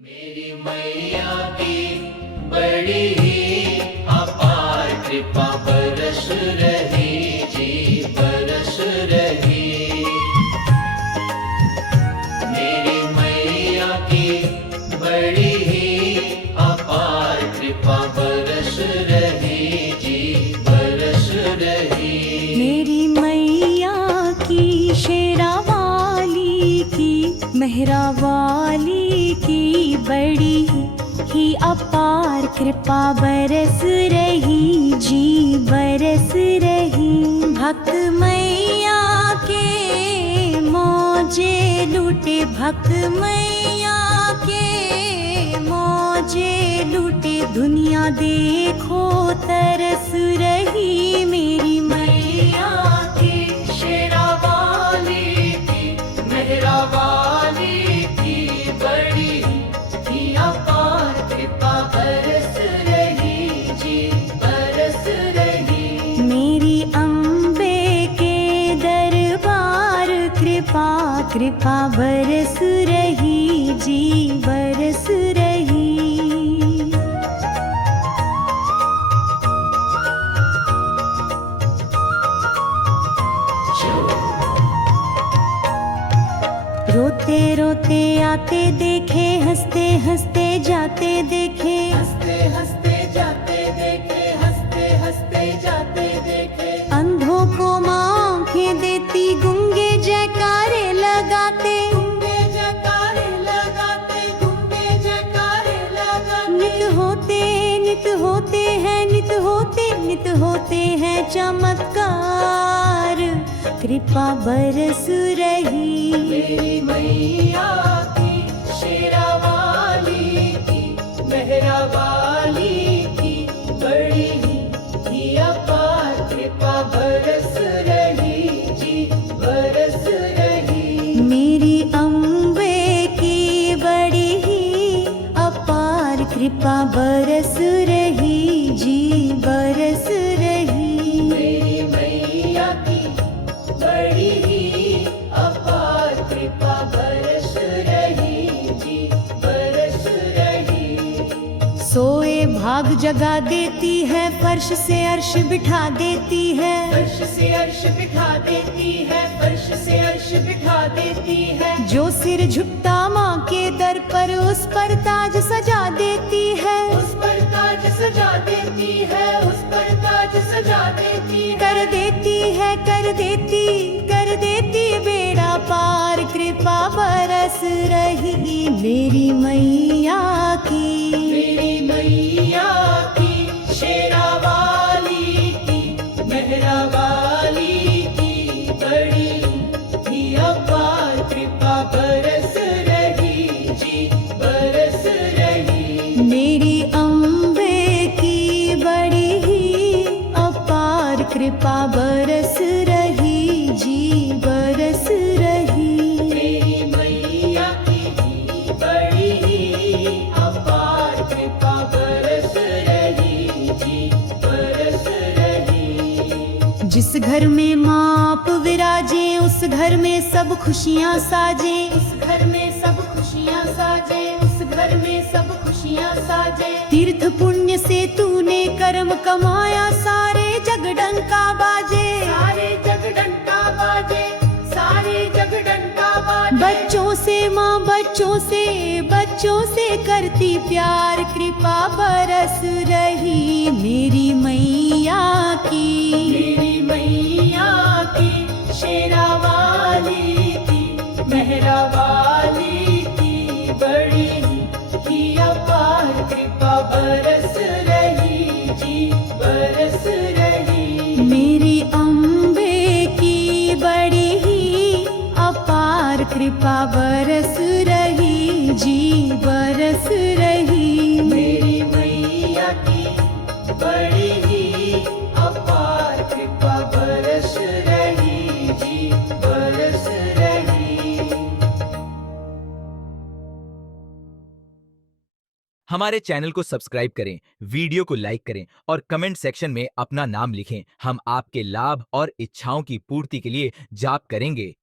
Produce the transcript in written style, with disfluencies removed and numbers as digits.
मेरी मैया की बड़ी ही अपार कृपा बरस रही जी बरस रही। मेरी मैया की बड़ी ही अपार कृपा बरस रही जी बरस रही। मेरी मैया की शेरा वाली की मेहरा वाली की बड़ी ही अपार कृपा बरस रही जी बरस रही। भक्त मैया के मौजे लूटे भक्त मैया के मौजे लूटे दुनिया देखो तरस रही। मेरी मैया की शेरा वाली की मेहरा वाली की बड़ी ही अपार कृपा बरस रही जी बरस रही। मेरी अम्बे के दरबार कृपा कृपा बरस रही जी बरस रही। रोते रोते आते देखे हंसते हंसते जाते देखे हंसते हंसते जाते देखे हंसते हंसते जाते देखे। अंधों को माँ आँखें देती गूंगे जयकारे लगाते गूंगे जयकारे लगाते गूंगे जयकारे लगाते। नित होते हैं नित होते हैं चमत्कार कृपा बरस रही। मेरी मैया की शेरा वाली की मेहरा वाली की बड़ी ही अपार कृपा बरस रही जी बरस रही। मेरी अम्बे की बड़ी ही अपार कृपा बरस रही जी बरस रही। मेरी मैया की बड़ी ही अपार कृपा बरस रही जी बरस रही। सोए भाग जगा देती है फर्श से अर्श बिठा देती है फर्श से अर्श बिठा देती है फर्श से अर्श बिठा देती है। जो सिर झुकता माँ के दर पर उस पर ताज सजा देती है उस पर ताज सजा देती है उस पर ताज सजा देती है। कर देती बेड़ा पार कृपा बरस रही। मेरी मैया की शेरा वाली की मेहरा वाली की बड़ी ही अपार कृपा बरस रही जी बरस रही। मेरी अम्बे की बड़ी ही अपार कृपा बरस रही जी बरस रही। मेरी मैया की बड़ी ही अपार कृपा बरस रही जी बरस रही। जिस घर में माँ आप विराजे उस घर में सब खुशियाँ साजे उस घर में सब खुशियाँ साजे उस घर में सब खुशियाँ साजे। तीर्थ पुण्य से तूने कर्म कमाया सारे जग डंका बाजे सारे जग डंका बाजे सारे जग डंका बाजे। बच्चों से करती प्यार कृपा बरस रही। मेरी मैया की शेरा वाली की मेहरा वाली की बड़ी ही अपार कृपा बरस रही जी बरस रही। मेरी अम्बे की बड़ी ही अपार कृपा बरस रही जी बरस रही। मेरी मैया की बड़ी ही अपार कृपा बरस रही जी बरस रही। हमारे चैनल को सब्सक्राइब करें, वीडियो को लाइक करें और कमेंट सेक्शन में अपना नाम लिखें। हम आपके लाभ और इच्छाओं की पूर्ति के लिए जाप करेंगे।